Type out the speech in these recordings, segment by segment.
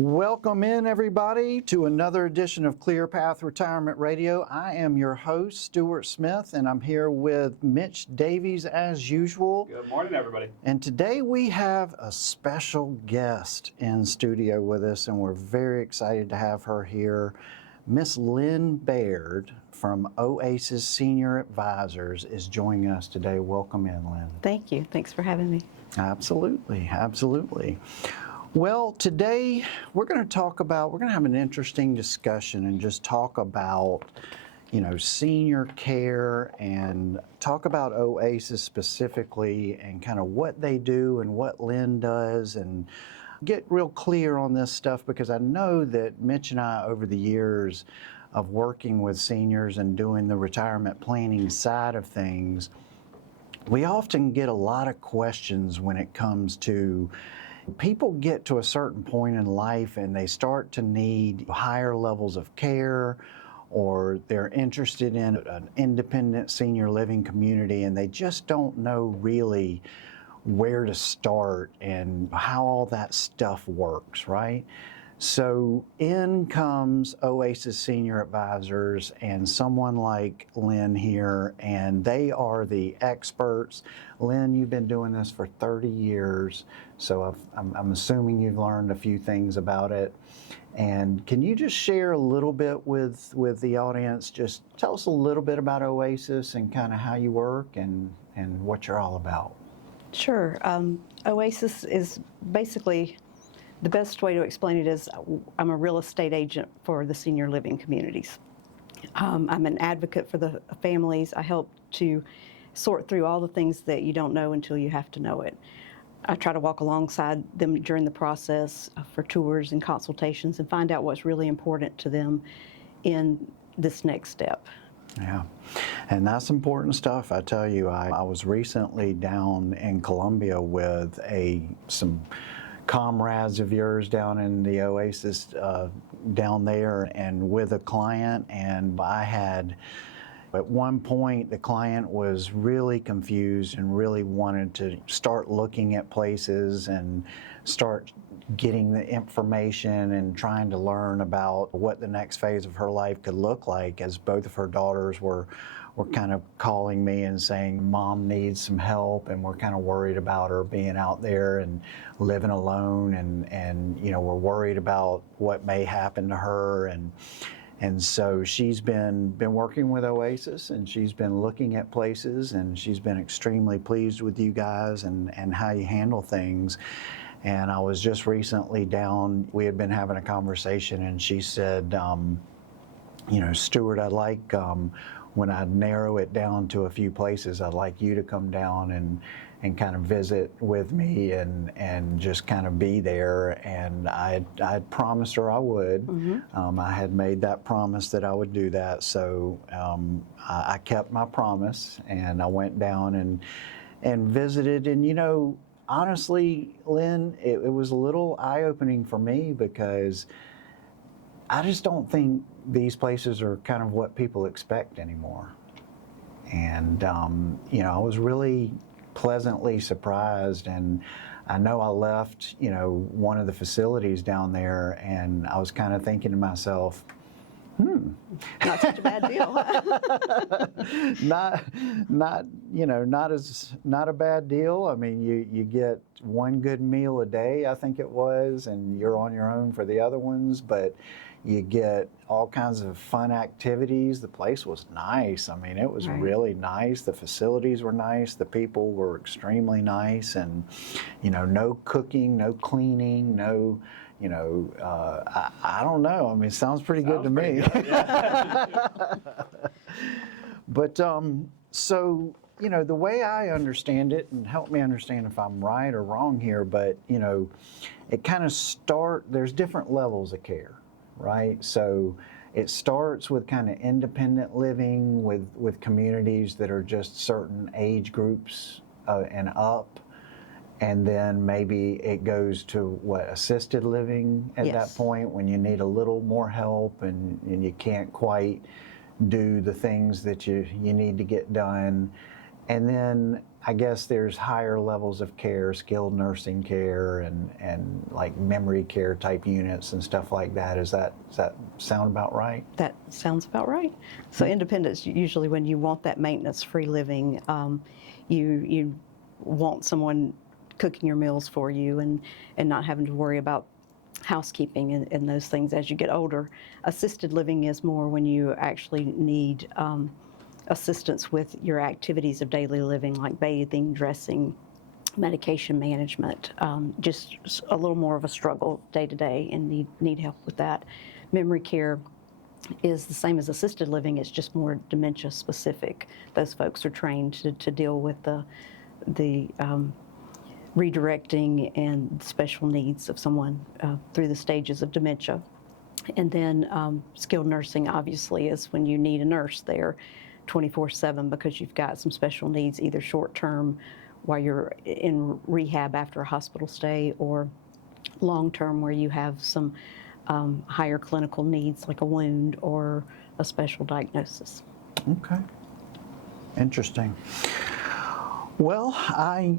Welcome in, everybody, to another edition of ClearPath Retirement Radio. I am your host, Stewart Smith, and I'm here with Mitch Davies as usual. Good morning, everybody. And today we have a special guest in studio with us, and we're very excited to have her here. Miss Lynn Baird from Oasis Senior Advisors is joining us today. Welcome in, Lynn. Thank you. Thanks for having me. Absolutely, absolutely. Well, today we're going to have an interesting discussion and just talk about, senior care and talk about Oasis specifically and kind of what they do and what Lynn does and get real clear on this stuff, because I know that Mitch and I, over the years of working with seniors and doing the retirement planning side of things, we often get a lot of questions when it comes to people get to a certain point in life and they start to need higher levels of care, or they're interested in an independent senior living community and they just don't know really where to start and how all that stuff works, right? So in comes Oasis Senior Advisors and someone like Lynn here, and they are the experts. Lynn, you've been doing this for 30 years, so I'm assuming you've learned a few things about it. And can you just share a little bit with the audience? Just tell us a little bit about Oasis and kind of how you work and what you're all about. Sure. Oasis is basically, the best way to explain it is I'm a real estate agent for the senior living communities. I'm an advocate for the families. I help to sort through all the things that you don't know until you have to know it. I try to walk alongside them during the process for tours and consultations and find out what's really important to them in this next step. Yeah, and that's important stuff. I tell you, I was recently down in Columbia with some comrades of yours down in the Oasis down there, and with a client, and I had, at one point, the client was really confused and really wanted to start looking at places and start getting the information and trying to learn about what the next phase of her life could look like, as both of her daughters were kind of calling me and saying, Mom needs some help, and we're kind of worried about her being out there and living alone, and we're worried about what may happen to her. And so she's been working with Oasis, and she's been looking at places, and she's been extremely pleased with you guys and how you handle things. And I was just recently down, we had been having a conversation, and she said, Stewart, I'd like, when I narrow it down to a few places, I'd like you to come down and kind of visit with me and just kind of be there. And I promised her I would. Mm-hmm. I had made that promise that I would do that. So I kept my promise, and I went down and visited. And, honestly, Lynn, it was a little eye-opening for me, because I just don't think these places are kind of what people expect anymore. And, I was really pleasantly surprised. And I know I left, one of the facilities down there, and I was kind of thinking to myself, Not such a bad deal. not a bad deal. I mean, you get one good meal a day, I think it was, and you're on your own for the other ones, but you get all kinds of fun activities. The place was nice. I mean, it was really nice. The facilities were nice. The people were extremely nice, and, no cooking, no cleaning, no, I don't know. I mean, it sounds pretty good to me. Good, yeah. But, so, the way I understand it, and help me understand if I'm right or wrong here, but, it kind of there's different levels of care, right? So it starts with kind of independent living with communities that are just certain age groups and up. And then maybe it goes to assisted living at that point, when you need a little more help and you can't quite do the things that you need to get done. And then I guess there's higher levels of care, skilled nursing care, and like memory care type units and stuff like that. Does that sound about right? That sounds about right. So independence, usually when you want that maintenance-free living, you want someone cooking your meals for you and not having to worry about housekeeping and those things as you get older. Assisted living is more when you actually need assistance with your activities of daily living, like bathing, dressing, medication management, just a little more of a struggle day to day and need help with that. Memory care is the same as assisted living, it's just more dementia specific. Those folks are trained to deal with the redirecting and special needs of someone through the stages of dementia. And then skilled nursing obviously is when you need a nurse there 24/7 because you've got some special needs, either short-term while you're in rehab after a hospital stay, or long-term where you have some higher clinical needs like a wound or a special diagnosis. Okay. Interesting. Well,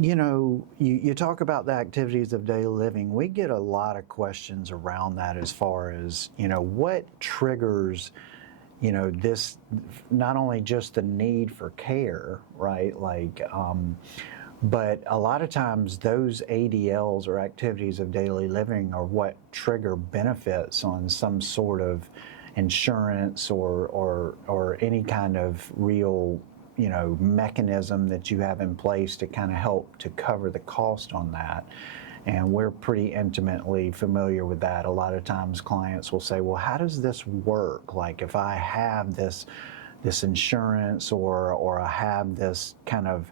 you talk about the activities of daily living. We get a lot of questions around that as far as, what triggers, this, not only just the need for care, right? But a lot of times those ADLs or activities of daily living are what trigger benefits on some sort of insurance or any kind of real, mechanism that you have in place to kind of help to cover the cost on that. And we're pretty intimately familiar with that. A lot of times clients will say, well, how does this work? Like if I have this insurance or I have this kind of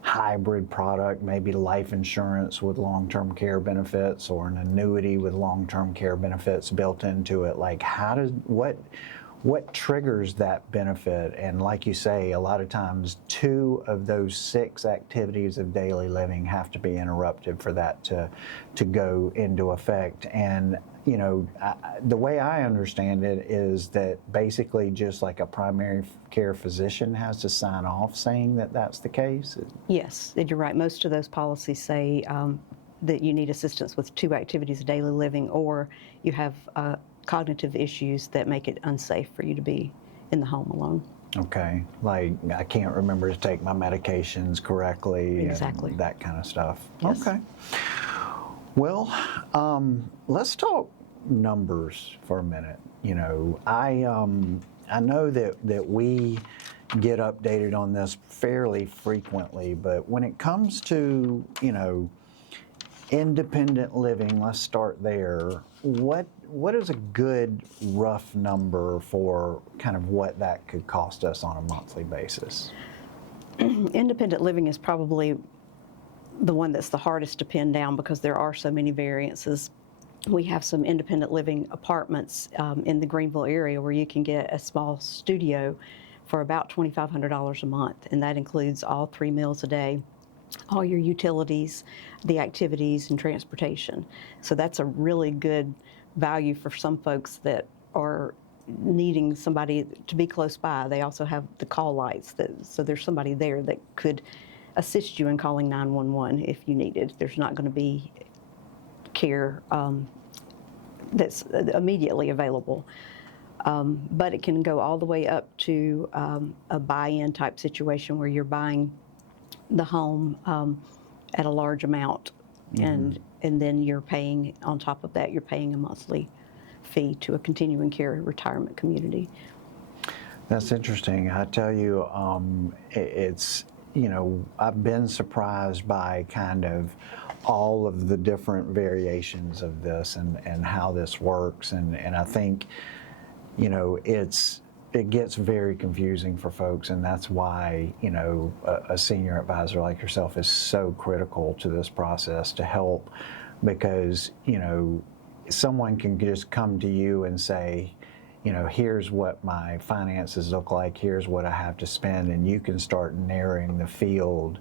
hybrid product, maybe life insurance with long-term care benefits or an annuity with long-term care benefits built into it. Like what triggers that benefit? And like you say, a lot of times 2 of those 6 activities of daily living have to be interrupted for that to go into effect. And the way I understand it is that basically just like a primary care physician has to sign off saying that that's the case. Yes, and you're right. Most of those policies say that you need assistance with 2 activities of daily living, or you have cognitive issues that make it unsafe for you to be in the home alone. Okay, like I can't remember to take my medications correctly. Exactly. And that kind of stuff. Yes. Okay. Well, let's talk numbers for a minute. I know that we get updated on this fairly frequently, but when it comes to, independent living, let's start there. What is a good rough number for kind of what that could cost us on a monthly basis? Independent living is probably the one that's the hardest to pin down because there are so many variances. We have some independent living apartments in the Greenville area where you can get a small studio for about $2,500 a month, and that includes all 3 meals a day, all your utilities, the activities, and transportation. So that's a really good value for some folks that are needing somebody to be close by. They also have the call lights, so there's somebody there that could assist you in calling 911 if you needed. There's not going to be care that's immediately available. But it can go all the way up to a buy-in type situation where you're buying the home at a large amount, and then you're paying, on top of that, you're paying a monthly fee to a continuing care retirement community. That's interesting. I tell you, it's, I've been surprised by kind of all of the different variations of this and how this works. And I think, it gets very confusing for folks, and that's why, a senior advisor like yourself is so critical to this process to help, because, someone can just come to you and say, here's what my finances look like, here's what I have to spend, and you can start narrowing the field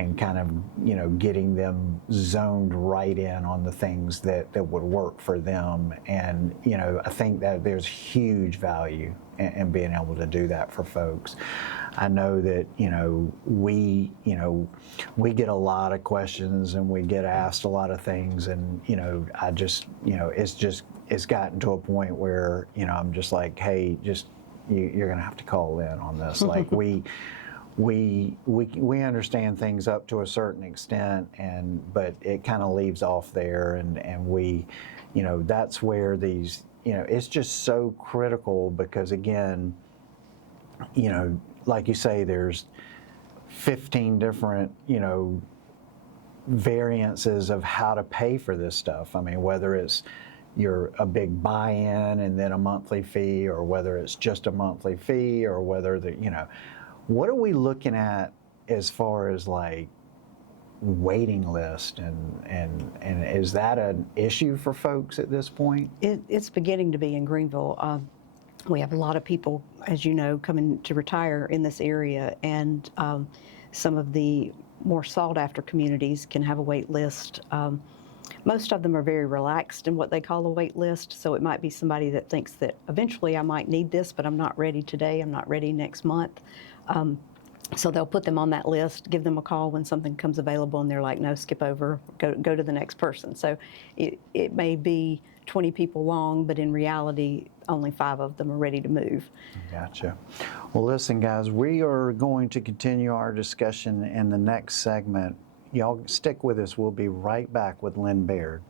and kind of, you know, getting them zoned right in on the things that would work for them. And, you know, I think that there's huge value in being able to do that for folks. I know that, you know, we get a lot of questions and we get asked a lot of things, and, you know, I just, you know, it's gotten to a point where, you know, I'm just like, hey, just, you're gonna have to call in on this. Like we understand things up to a certain extent, but it kind of leaves off there, and we, you know, that's where these, you know, it's just so critical, because again, you know, like you say, there's 15 different, you know, variances of how to pay for this stuff. I mean, whether it's you're a big buy-in and then a monthly fee, or whether it's just a monthly fee, or whether the, you know, what are we looking at as far as like waiting list, and is that an issue for folks at this point? It's beginning to be in Greenville. We have a lot of people, as you know, coming to retire in this area, and some of the more sought-after communities can have a wait list. Most of them are very relaxed in what they call a wait list, so it might be somebody that thinks that eventually I might need this, but I'm not ready today, I'm not ready next month. So they'll put them on that list, give them a call when something comes available, and they're like, no, skip over, go to the next person. So it may be 20 people long, but in reality, only 5 of them are ready to move. Gotcha. Well, listen, guys, we are going to continue our discussion in the next segment. Y'all stick with us. We'll be right back with Lynn Baird.